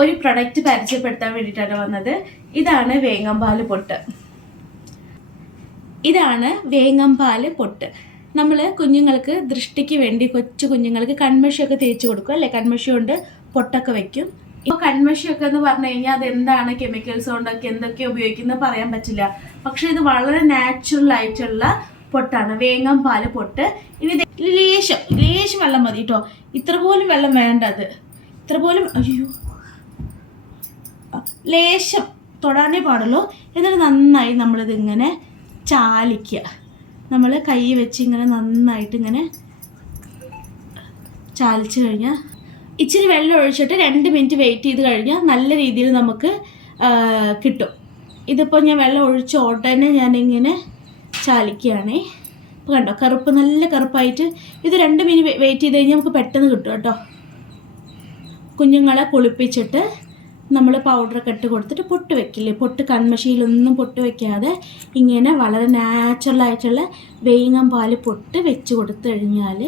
ഒരു പ്രൊഡക്റ്റ് പരിചയപ്പെടുത്താൻ വേണ്ടിയിട്ടാണ് വന്നത്. ഇതാണ് വേങ്ങമ്പാല് പൊട്ട്. ഇതാണ് വേങ്ങമ്പാല് പൊട്ട്. നമ്മൾ കുഞ്ഞുങ്ങൾക്ക് ദൃഷ്ടിക്ക് വേണ്ടി കൊച്ചു കുഞ്ഞുങ്ങൾക്ക് കൺമഷിയൊക്കെ തേച്ച് കൊടുക്കും അല്ലേ? കൺമഷി കൊണ്ട് പൊട്ടൊക്കെ വെക്കും. ഇപ്പോൾ കൺമഷിയൊക്കെ എന്ന് പറഞ്ഞു കഴിഞ്ഞാൽ അത് എന്താണ് കെമിക്കൽസ് കൊണ്ടൊക്കെ എന്തൊക്കെ ഉപയോഗിക്കുന്നത് പറയാൻ പറ്റില്ല. പക്ഷെ ഇത് വളരെ നാച്ചുറൽ ആയിട്ടുള്ള പൊട്ടാണ്, വേങ്ങമ്പാല് പൊട്ട്. ഇനി ലേശം വെള്ളം മതി കേട്ടോ. ഇത്ര പോലും വെള്ളം വേണ്ട. അത് ഇത്ര പോലും, അയ്യോ, ലേശം തൊടാനേ പാടുള്ളൂ. എന്നിട്ട് നന്നായി നമ്മളിതിങ്ങനെ ചാലിക്കുക. നമ്മൾ കൈ വെച്ച് ഇങ്ങനെ നന്നായിട്ട് ഇങ്ങനെ ചാലിച്ച് കഴിഞ്ഞാൽ ഇച്ചിരി വെള്ളം ഒഴിച്ചിട്ട് 2 മിനിറ്റ് വെയിറ്റ് ചെയ്ത് കഴിഞ്ഞാൽ നല്ല രീതിയിൽ നമുക്ക് കിട്ടും. ഇതിപ്പോൾ ഞാൻ വെള്ളം ഒഴിച്ച ഉടനെ ഞാനിങ്ങനെ ചാലിക്കുകയാണേ. ഇപ്പോൾ കണ്ടോ, കറുപ്പ്, നല്ല കറുപ്പായിട്ട്. ഇത് 2 മിനിറ്റ് വെയിറ്റ് ചെയ്ത് കഴിഞ്ഞാൽ നമുക്ക് പെട്ടെന്ന് കിട്ടും കേട്ടോ. കുഞ്ഞുങ്ങളെ കുളിപ്പിച്ചിട്ട് നമ്മൾ പൗഡറൊക്കെ ഇട്ട് കൊടുത്തിട്ട് പൊട്ട് വെക്കില്ലേ, പൊട്ട് കൺമഷിയിലൊന്നും പൊട്ട് വെക്കാതെ ഇങ്ങനെ വളരെ നാച്ചുറലായിട്ടുള്ള വേങ്ങമ്പാല് പൊട്ട് വെച്ച് കൊടുത്തു കഴിഞ്ഞാൽ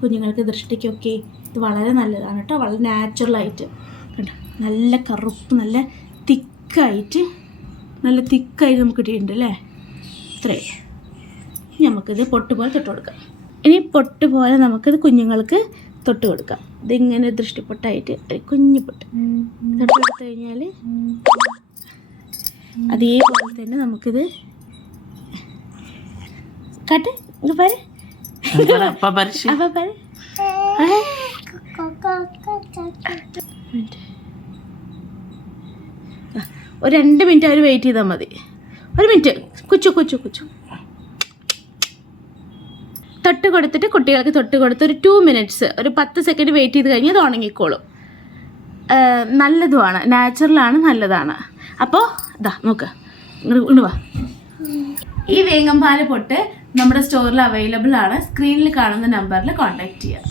കുഞ്ഞുങ്ങൾക്ക് ദൃഷ്ടിക്കൊക്കെ ഇത് വളരെ നല്ലതാണ് കേട്ടോ. വളരെ നാച്ചുറലായിട്ട് കണ്ടോ, നല്ല കറുപ്പ്, നല്ല തിക്കായിട്ട് നമുക്ക് കിട്ടിയിട്ടുണ്ട് അല്ലേ? ഇത്രേ. നമുക്കിത് പൊട്ട് പോലെ തൊട്ട് കൊടുക്കാം. ഇനി പൊട്ട് പോലെ നമുക്കിത് കുഞ്ഞുങ്ങൾക്ക് തൊട്ട് കൊടുക്കാം. ഇതിങ്ങനെ ദൃഷ്ടിപ്പൊട്ടായിട്ട് ഒരു കുഞ്ഞു പൊട്ട് തൊട്ട് കൊടുത്തു കഴിഞ്ഞാൽ അതേപോലെ തന്നെ നമുക്കിത് കാട്ട് പാര്. ഒരു 2 മിനിറ്റ് അവർ വെയിറ്റ് ചെയ്താൽ മതി. 1 മിനിറ്റ് കുച്ചു തൊട്ട് കൊടുത്തിട്ട് കുട്ടികൾക്ക് തൊട്ട് കൊടുത്ത് ഒരു 2 മിനിറ്റ്സ്, ഒരു 10 സെക്കൻഡ് വെയിറ്റ് ചെയ്ത് കഴിഞ്ഞാൽ അത് ഉണങ്ങിക്കോളും. നല്ലതുമാണ്, നാച്ചുറലാണ്, നല്ലതാണ്. അപ്പോൾ ഇതാ നോക്ക്, ഇങ്ങോട്ട് വാ. ഈ വേങ്ങമ്പാല് പൊട്ട് നമ്മുടെ സ്റ്റോറിൽ അവൈലബിൾ ആണ്. സ്ക്രീനിൽ കാണുന്ന നമ്പറിൽ കോൺടാക്റ്റ് ചെയ്യുക.